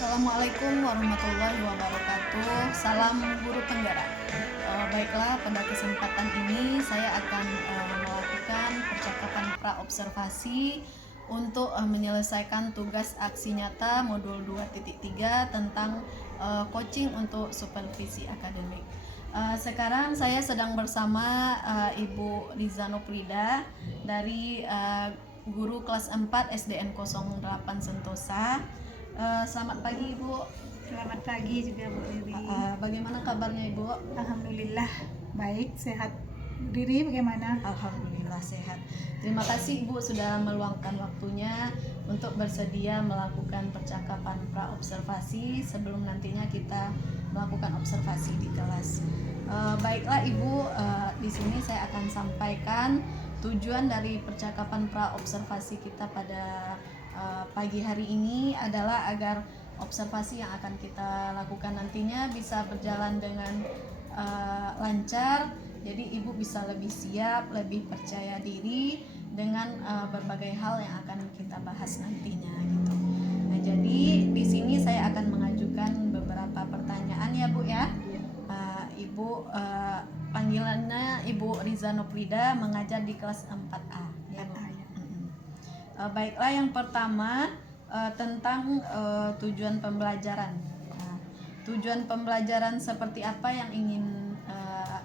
Assalamualaikum warahmatullahi wabarakatuh. Salam Guru Tenggara. Baiklah, pada kesempatan ini saya akan melakukan percakapan pra-observasi untuk menyelesaikan tugas aksi nyata modul 2.3 tentang coaching untuk supervisi akademik. Sekarang saya sedang bersama Ibu Riza Noprida dari guru kelas 4 SDN 08 Sentosa. Selamat pagi Ibu. Selamat pagi juga Bu Riri. Bagaimana kabarnya Ibu? Alhamdulillah baik, sehat. Riri bagaimana? Alhamdulillah sehat. Terima kasih Ibu sudah meluangkan waktunya untuk bersedia melakukan percakapan pra-observasi sebelum nantinya kita melakukan observasi di kelas. Baiklah Ibu, di sini saya akan sampaikan tujuan dari percakapan pra-observasi kita pada pagi hari ini adalah agar observasi yang akan kita lakukan nantinya bisa berjalan dengan lancar. Jadi Ibu bisa lebih siap, lebih percaya diri dengan berbagai hal yang akan kita bahas nantinya gitu. Nah, jadi di sini saya akan mengajukan beberapa pertanyaan ya Bu ya. Ibu panggilannya Ibu Riza Noprida, mengajar di kelas 4A ya Bu. Baiklah, yang pertama tentang tujuan pembelajaran. Tujuan pembelajaran seperti apa yang ingin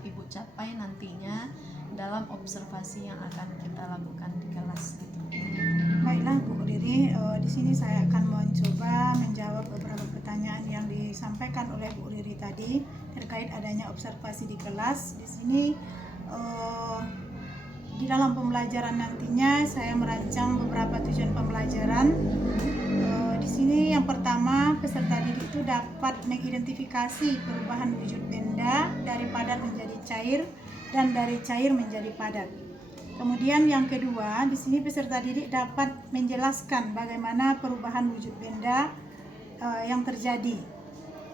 Ibu capai nantinya dalam observasi yang akan kita lakukan di kelas gitu. Baiklah Bu Riri, di sini saya akan mencoba menjawab beberapa pertanyaan yang disampaikan oleh Bu Riri tadi terkait adanya observasi di kelas. Di sini di dalam pembelajaran nantinya saya merancang beberapa tujuan pembelajaran. Di sini yang pertama, peserta didik itu dapat mengidentifikasi perubahan wujud benda dari padat menjadi cair dan dari cair menjadi padat. Kemudian yang kedua, di sini peserta didik dapat menjelaskan bagaimana perubahan wujud benda yang terjadi.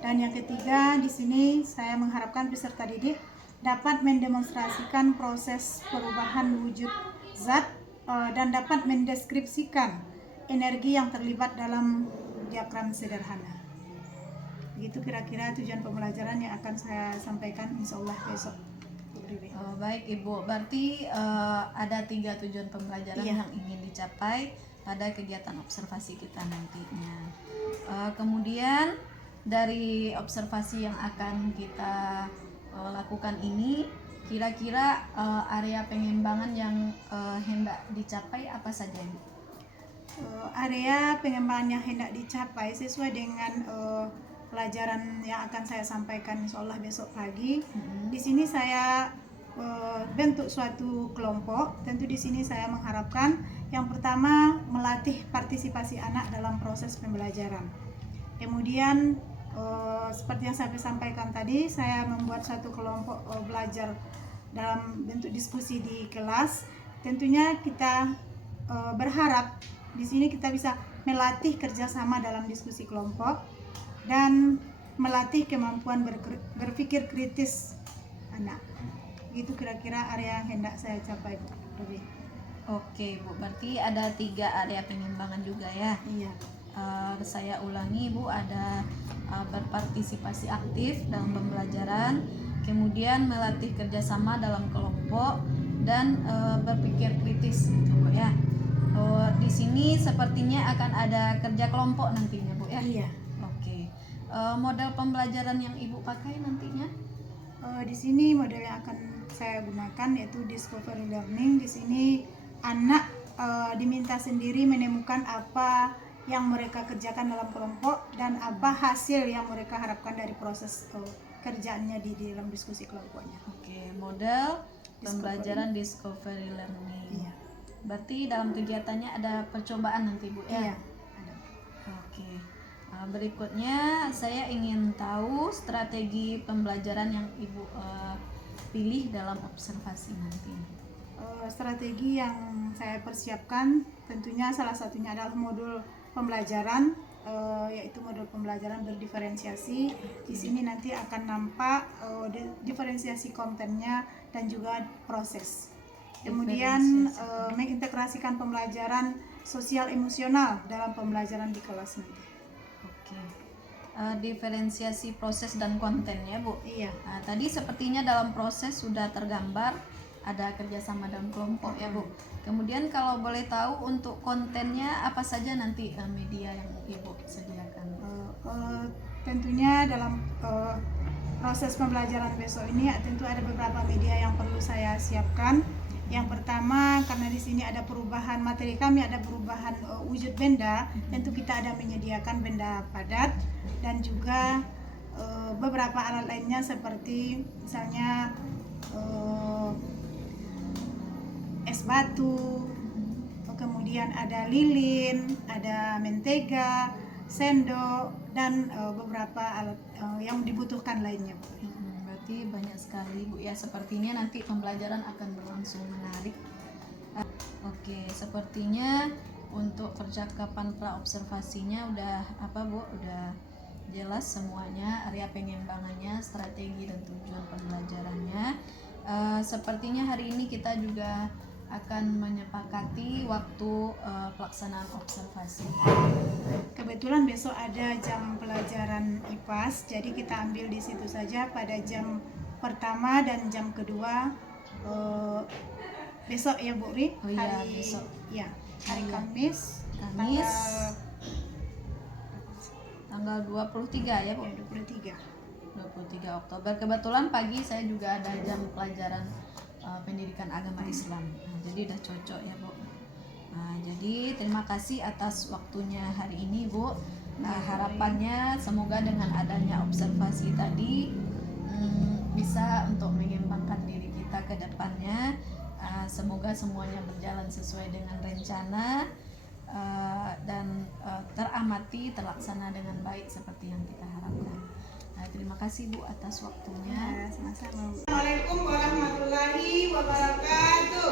Dan yang ketiga, di sini saya mengharapkan peserta didik dapat mendemonstrasikan proses perubahan wujud zat dan dapat mendeskripsikan energi yang terlibat dalam diagram sederhana. Begitu kira-kira tujuan pembelajaran yang akan saya sampaikan insya Allah besok. Baik Ibu, berarti ada 3 tujuan pembelajaran yang ingin dicapai pada kegiatan observasi kita nantinya. Kemudian dari observasi yang akan kita lakukan ini, kira-kira area pengembangan yang hendak dicapai apa saja Ibu? Area pengembangan yang hendak dicapai sesuai dengan pelajaran yang akan saya sampaikan insya Allah besok pagi. Di sini saya bentuk suatu kelompok. Tentu di sini saya mengharapkan yang pertama melatih partisipasi anak dalam proses pembelajaran. Kemudian seperti yang saya sampaikan tadi, saya membuat satu kelompok belajar dalam bentuk diskusi di kelas. Tentunya kita berharap di sini kita bisa melatih kerjasama dalam diskusi kelompok dan melatih kemampuan berpikir kritis anak. Itu kira-kira area yang hendak saya capai, Bu. Oke Bu, berarti ada 3 area pengembangan juga ya. Iya. Saya ulangi Bu, ada berpartisipasi aktif dalam pembelajaran, kemudian melatih kerjasama dalam kelompok, dan berpikir kritis gitu Bu ya. Di sini sepertinya akan ada kerja kelompok nantinya Bu ya. Iya. Oke. Model pembelajaran yang Ibu pakai nantinya? Di sini model yang akan saya gunakan yaitu discovery learning. Di sini anak diminta sendiri menemukan apa yang mereka kerjakan dalam kelompok dan apa hasil yang mereka harapkan dari proses kerjaannya di dalam diskusi kelompoknya. Oke, model pembelajaran discovery learning. Iya. Berarti dalam kegiatannya ada percobaan nanti Bu ya? Iya. Oke. Berikutnya saya ingin tahu strategi pembelajaran yang Ibu pilih dalam observasi nanti. Strategi yang saya persiapkan tentunya salah satunya adalah modul pembelajaran, yaitu modul pembelajaran berdiferensiasi. Di sini nanti akan nampak diferensiasi kontennya dan juga proses. Kemudian mengintegrasikan pembelajaran sosial emosional dalam pembelajaran di kelas nanti. Oke. diferensiasi proses dan konten ya Bu. Iya. Nah, tadi sepertinya dalam proses sudah tergambar ada kerjasama dalam kelompok ya Bu. Kemudian kalau boleh tahu untuk kontennya apa saja nanti media yang Ibu sediakan? Tentunya dalam proses pembelajaran besok ini tentu ada beberapa media yang perlu saya siapkan. Yang pertama, karena di sini ada perubahan materi kami, ada perubahan wujud benda, tentu kita ada menyediakan benda padat dan juga beberapa alat lainnya seperti misalnya es batu, kemudian ada lilin, ada mentega, sendok dan beberapa alat yang dibutuhkan lainnya. Berarti banyak sekali Bu ya, sepertinya nanti pembelajaran akan berlangsung menarik. Oke, sepertinya untuk percakapan praobservasinya udah apa Bu, udah jelas semuanya, area pengembangannya, strategi dan tujuan pembelajarannya. Sepertinya hari ini kita juga akan menyepakati waktu pelaksanaan observasi. Kebetulan besok ada jam pelajaran IPAS, jadi kita ambil di situ saja pada jam pertama dan jam kedua besok ya Bu Ri. Oh iya, besok. Ya, hari Kamis. Tanggal 23 ya Bu. 23 Oktober. Kebetulan pagi saya juga ada jam pelajaran pendidikan agama Islam. Jadi udah cocok ya Bu. Jadi terima kasih atas waktunya hari ini Bu. Harapannya semoga dengan adanya observasi tadi bisa untuk mengembangkan diri kita ke depannya. Semoga semuanya berjalan sesuai dengan rencana dan teramati, terlaksana dengan baik seperti yang kita harapkan. Terima kasih Bu atas waktunya. Sama-sama. Assalamualaikum warahmatullahi wabarakatuh.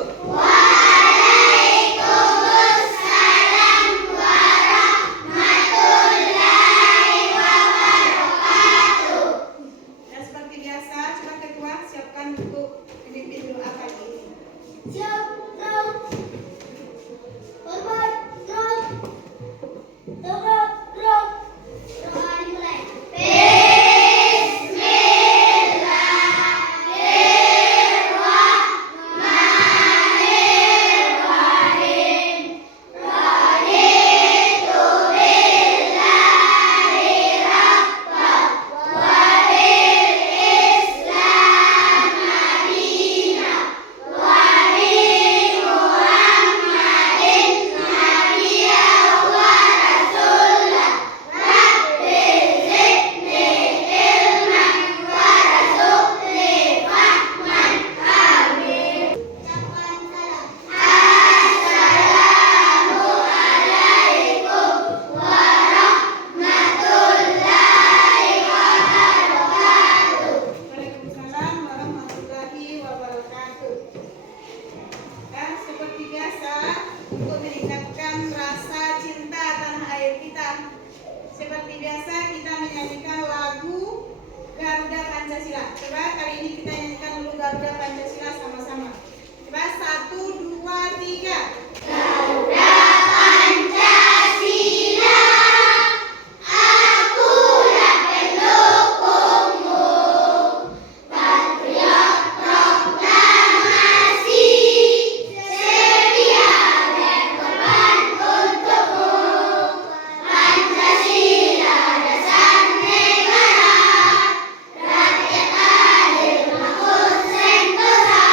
Dan seperti biasa, coba ketua siapkan buku pemimpin doa pagi ini. Waalaikumsalam warahmatullahi wabarakatuh. Dan seperti biasa, untuk meningkatkan rasa cinta tanah air kita, seperti biasa kita menyanyikan lagu Garuda Pancasila. Coba kali ini kita nyanyikan dulu Garuda Pancasila sama-sama. Coba 1, 2, 3. Rakyat adil, makmur, sentosa.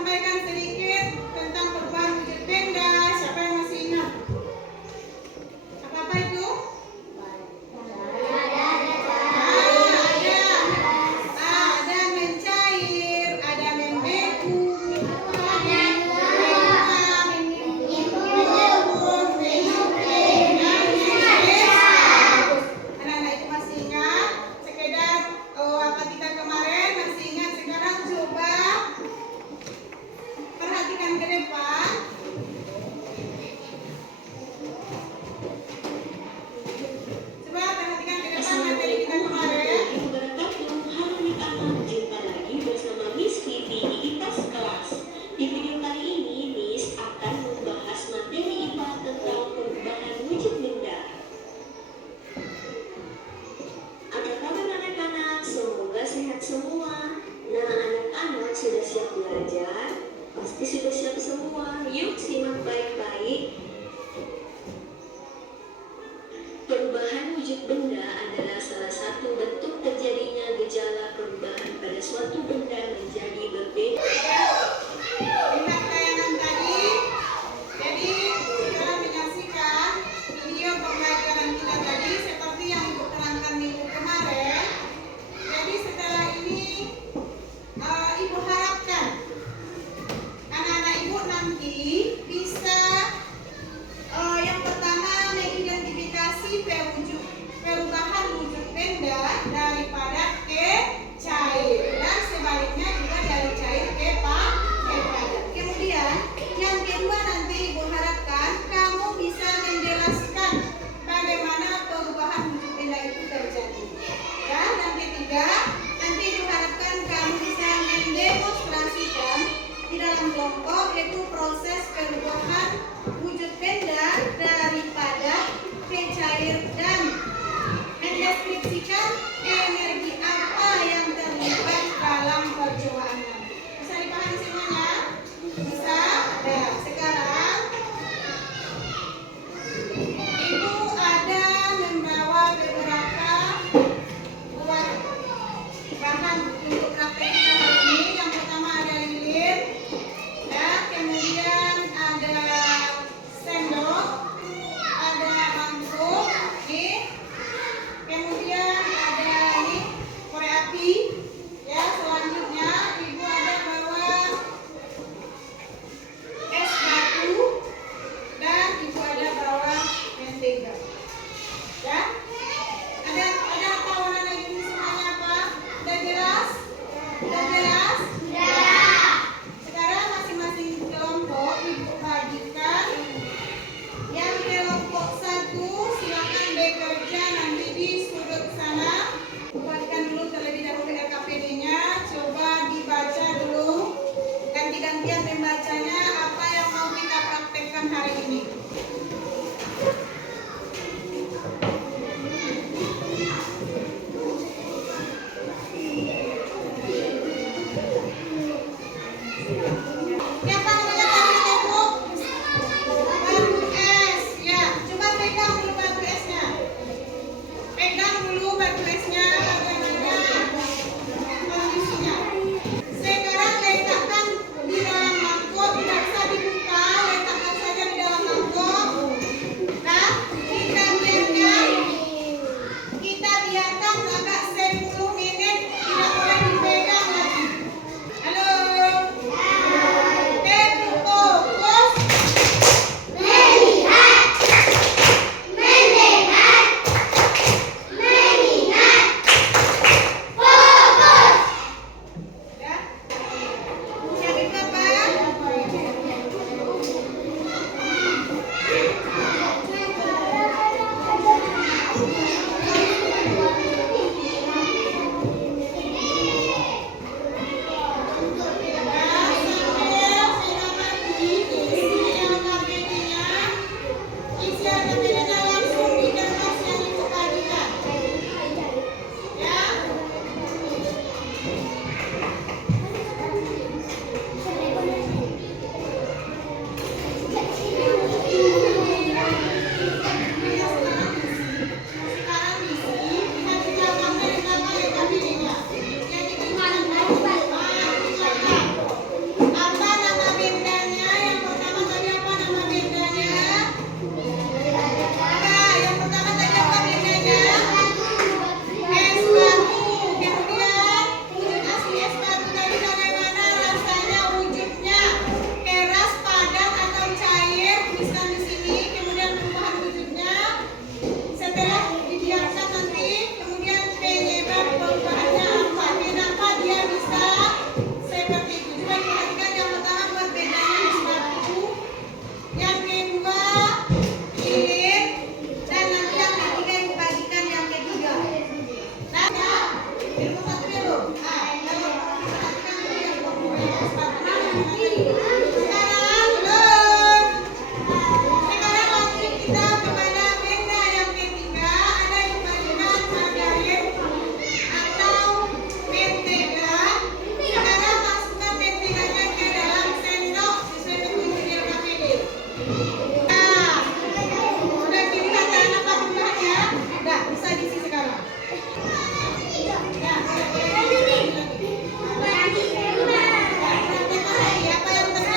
sampaikan sedikit tentang perubahan wujud benda. Siapa yang masih ingat? Apa itu? Ada mencair, ada membeku, ada menyembur, menyuplai, dan membebas. Anak-anak itu masih ingat? Sekedar apa kita kemarin masih ingat? Sekarang coba perhatikan ke depan. Coba perhatikan ke depan materi kita kemarin. Jumpa lagi bersama Miss Vivi di IPA Kelas. Di video kali ini, Miss akan membahas materi IPA tentang perubahan wujud benda. Apa kabar anak-anak? Semoga sehat semua. Nah, anak-anak sudah siap belajar? Pasti sudah siap semua. Yuk simak baik-baik. Perubahan wujud benda adalah salah satu bentuk terjadinya gejala perubahan pada suatu benda menjadi berbeda. Lihat tayangan tadi. Jadi sekarang menyaksikan video pembelajaran kita tadi seperti yang Ibu terangkan minggu kemarin. Jadi setelah ini Ibu harapkan anak-anak Ibu nanti bisa yang pertama mengidentifikasi perubahan wujud benda daripada ke cair dan sebaliknya juga dari cair ke padat. Kemudian yang kedua nanti Ibu harapkan kamu bisa menjelaskan bagaimana perubahan wujud benda itu terjadi. Dan yang ketiga nanti Ibu harapkan kamu bisa mendemonstrasikan di dalam kelompok yaitu proses perubahan wujud benda daripada ke cair dan mendeskripsikan energi apa yang terlibat dalam percobaan nanti. Bisa dipahami semuanya? Bisa? Nah, sekarang Ibu ada membawa beberapa buah bahan untuk praktek kita hari ini. Yang pertama ada lilin, ya, kemudian ada sendok, ada mangkuk, kemudian ada ini korek api, ya. Selanjutnya Ibu ada bawa es batu dan Ibu ada bawa mentega, ya. Ada tahu anak ini semuanya apa? Udah jelas? Udah jelas? Sekarang masing-masing kelompok Ibu bagikan. Yang kelompok 1 silakan bekerja nanti di sudut sana. Buatkan dulu terlebih dahulu LKPD-nya. Coba dibaca dulu. Ganti-gantian membacanya apa yang mau kita praktekkan hari ini. Siapa namanya tadi tembok? Batu es, ya. Coba pegang dulu batu esnya. Pegang dulu batu esnya bagaimana kondisinya. Sekarang letakkan di dalam mangkuk, tidak usah dibuka, letakkan saja di dalam mangkuk. Sekarang belum. Sekarang lanjut kita kepada benda yang ketiga. Ada yang melihat margarin atau mentega. Sekarang masukkan menteganya ke dalam sendok sesuai petunjuk di LKPD. Nah, sudah kelihatan apa jumlahnya? Udah, bisa diisi sekarang. Ya, boleh lagi. Apa yang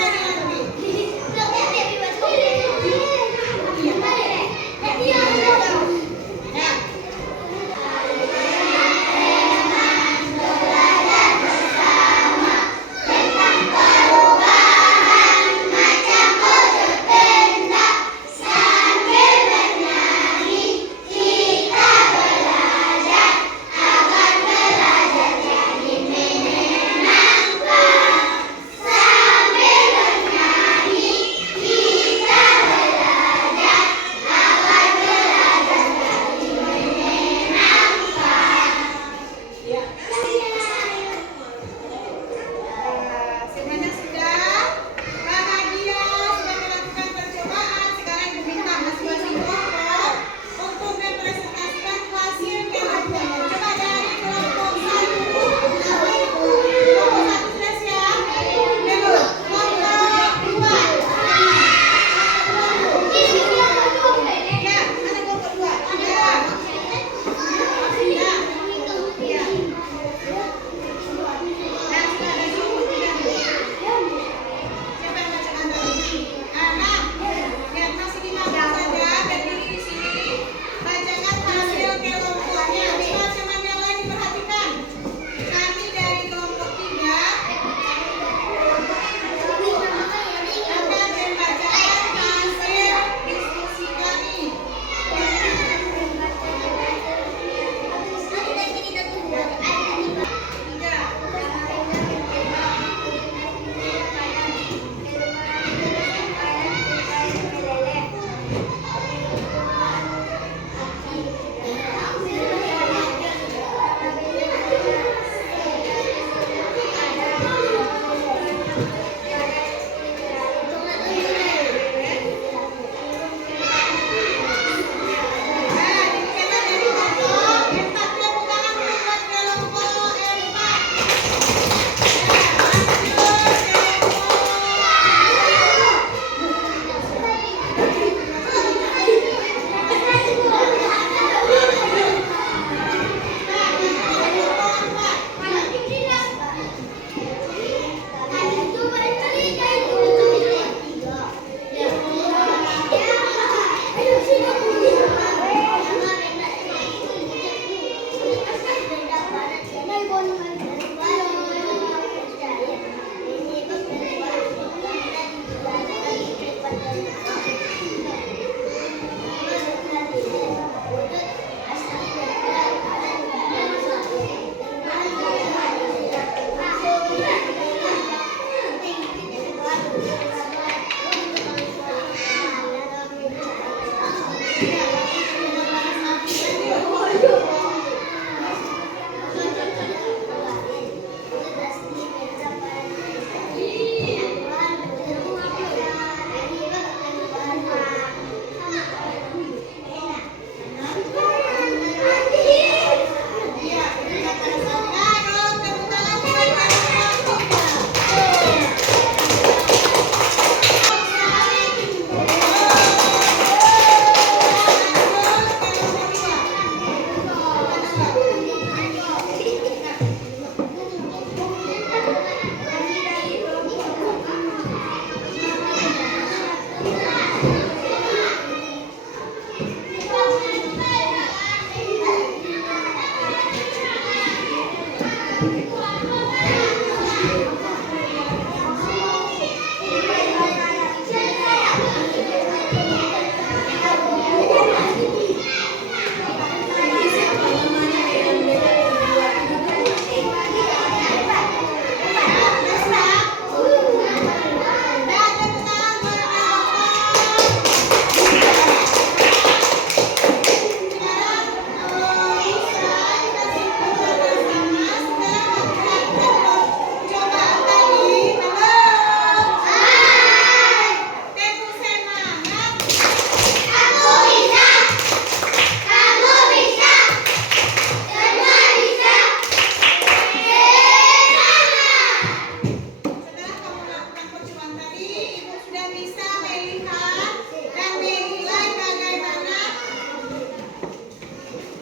bisa melihat dan menilai bagaimana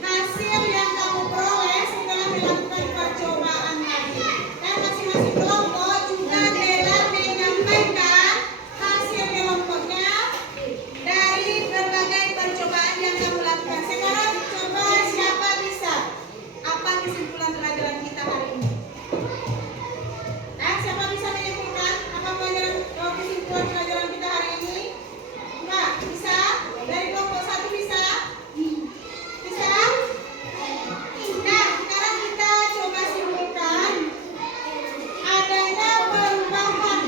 hasil yang kamu peroleh setelah melakukan percobaan tadi. Dan masing-masing kelompok juga telah menyampaikan hasil kelompoknya dari berbagai percobaan yang kamu lakukan. Sekarang coba siapa bisa? Apa kesimpulan pelajaran kita hari ini? Siapa bisa menyimpulkan apa kesimpulan pelajaran kita hari ini? Enggak, bisa? Dari kelompok satu bisa? Bisa? Nah, sekarang kita coba simpulkan adanya perubahan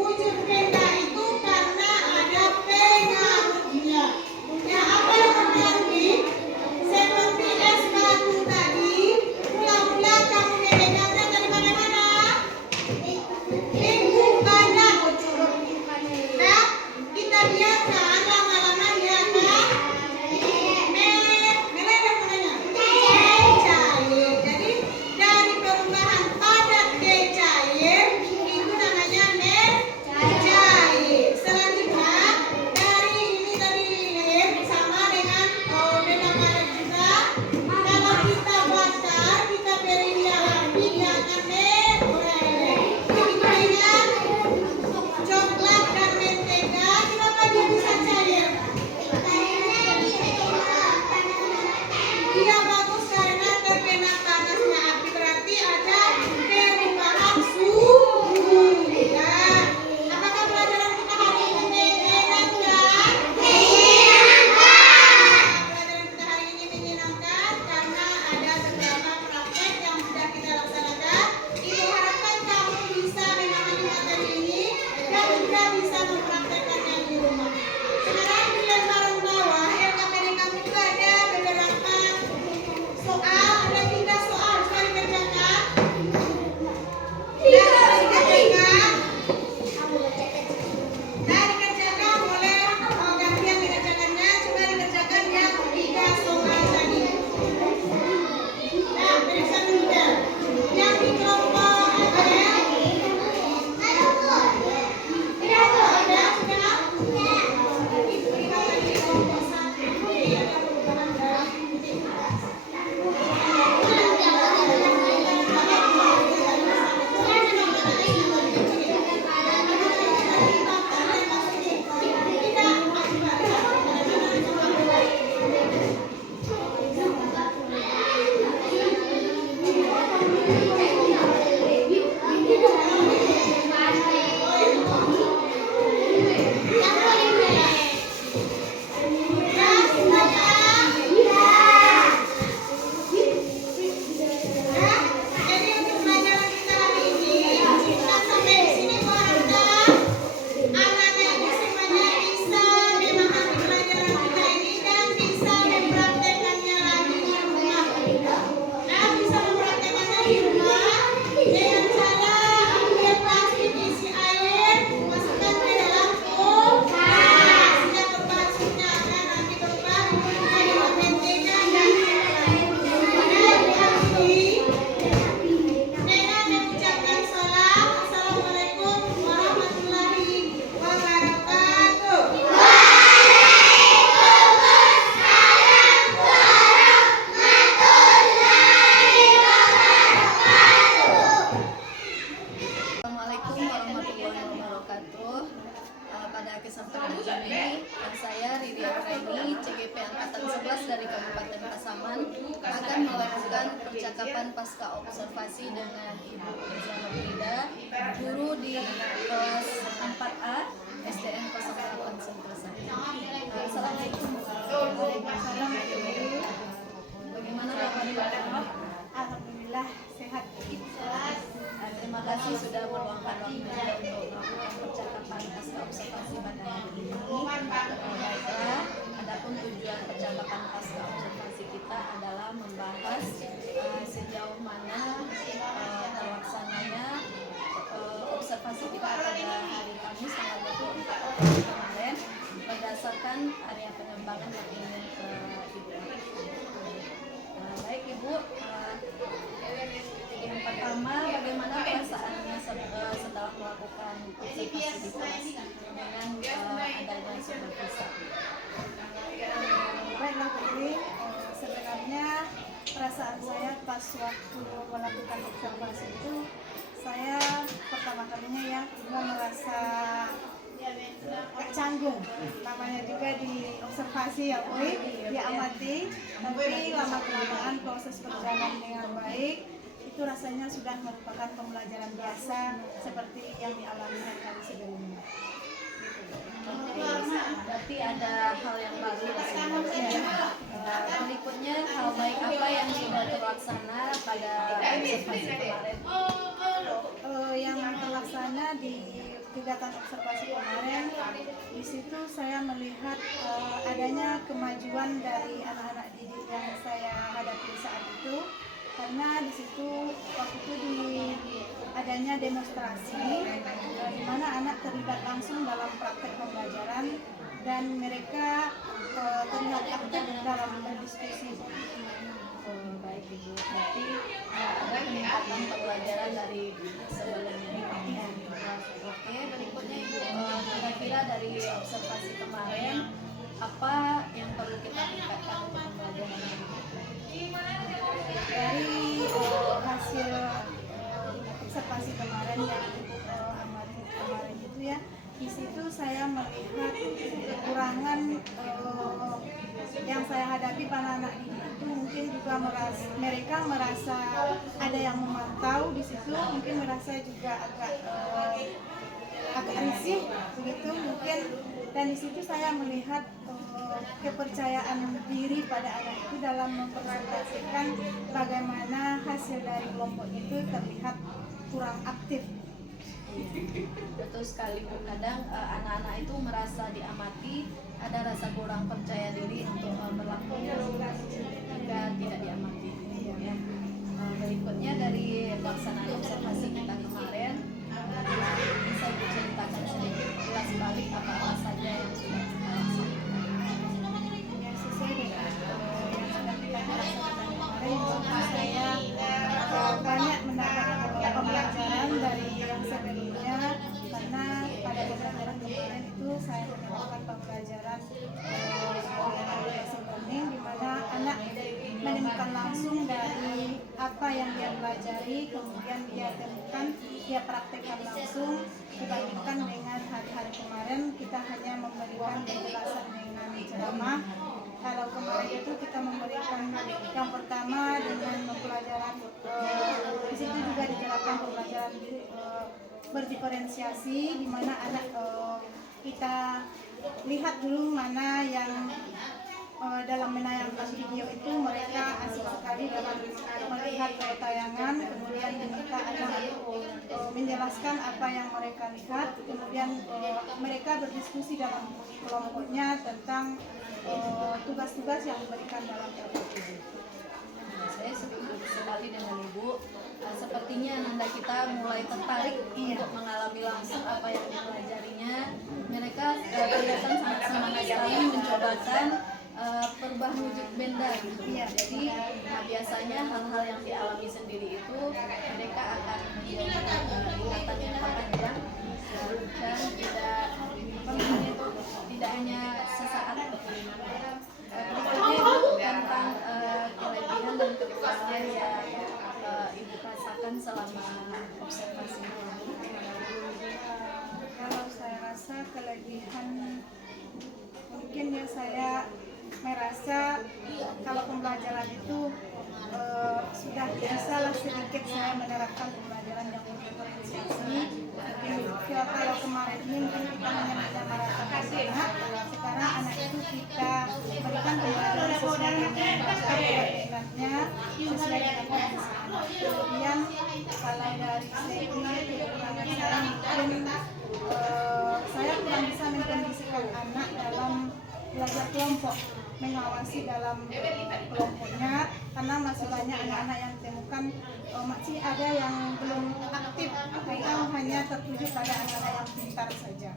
wujud benda itu karena ada pengaruhnya. Ya, apa yang terjadi? Seperti es batu tadi, mula-mula kamu memegangnya dari mana-mana? Minggu badan. Nah, kita biarkan lama-lama dia akan meleleh namanya. Cair. Jadi dari perubahan padat ke cair itu namanya mencair. Selanjutnya dari ini tadi lilin sama dengan benda padat juga. Kalau kita bakar, kita beri dia api, dia akan meleleh. Begitu dengan coklat dan mentega, kenapa dia bisa cair? Dia bagus karena terkena panasnya api, berarti ada perubahan suhu. Ya. Apakah pelajaran kita hari ini menyenangkan? Pelajaran kita hari ini menyenangkan karena ada beberapa praktek yang sudah kita laksanakan. Ibu harapkan kamu bisa memahami materi ini dan juga bisa mempraktekkannya di rumah. Sekarang di lembaran bawah LKPD kamu itu ada beberapa soal, ada 3 soal sudah dikerjakan. Dikerjakan boleh gantian dikerjakannya. Coba dikerjakan yang 3 soal tadi. Nah, periksa dulu ya. Yang di kelompok jadi untuk pelajaran kita hari ini kita sampai di sini. Harapkan anak-anak ini semuanya bisa memahami pelajaran kita ini dan bisa mempraktekannya lagi di rumah. Nah, bisa mempraktekannya di rumah dengan cara ambil plastik isi air, masukkan ke dalam kulkas. Sehingga pembasuhnya akan nanti berubah menjadi mentega dan diakhiri dengan mengucapkan salam. Assalamualaikum warahmatullahi wabarakatuh. Assalamualaikum warahmatullahi wabarakatuh. Pada kesempatan ini saya Riri Aureni, CGP Angkatan 11 dari Kabupaten Pasaman akan melakukan percakapan pasca observasi dengan Ibu Eza Nurlida, guru di kelas 4A SDN 08 Sentosa. Assalamualaikum. Waalaikumsalam. Bagaimana kabarnya? Alhamdulillah sehat. Terima kasih sudah meluangkan waktunya untuk melakukan percakapan pasca observasi pada hari ini. Baiklah, adapun tujuan percakapan pasca observasi kita adalah membahas sejauh mana terlaksananya observasi kita pada hari Kamis tanggal 24 Oktober kemarin berdasarkan area pengembangan yang ingin ke Ibu. Baik Ibu, yang pertama bagaimana perasaannya setelah melakukan observasi di kelas? dengan adanya supervisa? Baiklah Putri, sebenarnya perasaan saya pas waktu melakukan observasi itu, saya pertama kalinya ya merasa gak canggung, namanya juga di observasi ya Boy, diamati, tapi lama-kelamaan proses berjalan dengan baik, itu rasanya sudah merupakan pembelajaran biasa seperti yang dialami hari sebelumnya. Berarti ada hal yang baru sebenarnya. Berikutnya hal baik apa yang sudah terlaksana pada observasi kemarin? Yang terlaksana di kegiatan observasi kemarin, di situ saya melihat adanya kemajuan dari anak-anak didik yang saya hadapi saat itu, karena di situ waktu itu adanya demonstrasi di mana anak terlibat langsung dalam praktek pembelajaran dan mereka terlihat aktif dalam berdiskusi. Baik Ibu, berarti ada peningkatan pembelajaran dari sebelumnya. Oke, berikutnya Ibu, kira-kira dari observasi kemarin apa yang perlu kita tingkatkan untuk pembelajaran berikutnya? Dari hasil observasi kemarin yang Ibu amati kemarin itu ya, di situ saya melihat kekurangan yang saya hadapi para anak didik itu, mungkin juga mereka merasa ada yang memantau di situ, mungkin merasa juga agak risih begitu mungkin, dan di situ saya melihat kepercayaan diri pada anak itu dalam mempresentasikan bagaimana hasil dari kelompok itu terlihat kurang aktif. Betul sekali Bu, kadang anak-anak itu merasa diamati, ada rasa kurang percaya diri untuk berlaku jika tidak diamati. Ya. Berikutnya dari pelaksanaan observasi kita kemarin, bisa Ibu ceritakan sedikit kilas balik apa-apa saja yang sudah kita laksanakan. Ya, sesuai dengan yang sudah kita laksanakan kemarin, saya banyak mendapat pembelajaran dari yang sebelumnya, karena pada pembelajaran kemarin itu saya mendapatkan pembelajaran learning, di mana anak menemukan langsung dari apa yang dia pelajari, kemudian dia temukan, dia praktekkan langsung, dibandingkan dengan hari-hari kemarin kita hanya memberikan penjelasan dengan ceramah. Kalau kemarin itu kita memberikan yang pertama dengan pembelajaran, di situ juga dijelaskan pembelajaran berdiferensiasi, di mana anak kita lihat dulu mana yang dalam menayangkan video itu mereka asik sekali dalam melihat tayangan, kemudian diminta anak menjelaskan apa yang mereka lihat, kemudian mereka berdiskusi dalam kelompoknya tentang tugas-tugas yang diberikan dalam LPPD. Saya setuju sekali dengan Ibu. Sepertinya Nanda kita mulai tertarik untuk mengalami langsung apa yang dipelajarinya. Mereka kelihatan sangat semangat sekali mencobakan perubahan wujud benda gitu. Jadi biasanya hal-hal yang dialami sendiri itu mereka akan menjadi ingatan yang panjang dan tidak hanya sesaat. Berikutnya Ibu tentang kelebihan dan kekurangan yang Ibu rasakan selama observasi. Kalau saya rasa kelebihan, mungkin ya saya merasa kalau pembelajaran itu sudah bisa lah sedikit saya menerapkan pembelajaran yang berdiferensiasi. Kalau kemarin ini mungkin kita hanya merasakan anak, sekarang anak itu kita berikan pembelajaran sesuai dengan minatnya, sesuai dengan kondisi anak. Kemudian kalau dari segi kekurangan saya, mungkin saya kurang bisa mengkondisikan anak dalam belajar kelompok, mengawasi dalam kelompoknya, karena masih banyak anak-anak yang ditemukan masih ada yang belum aktif atau hanya tertuju pada anak-anak yang pintar saja.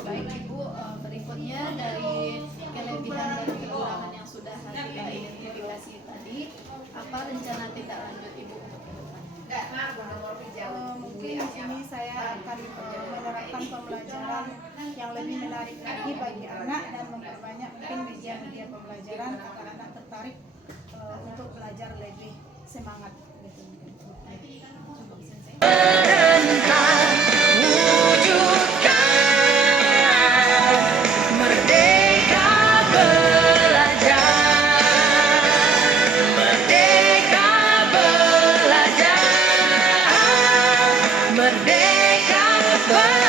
Baik Ibu, berikutnya dari kelebihan dan kekurangan yang sudah kita identifikasi tadi, apa rencana tindak lanjut Ibu untuk ke depan? Mungkin di sini saya akan menerapkan menciptakan pembelajaran yang lebih menarik lagi bagi anak dan memperbanyak mungkin media-media pembelajaran agar anak tertarik untuk belajar lebih semangat gitu. Merdeka belajar, merdeka belajar, merdeka belajar.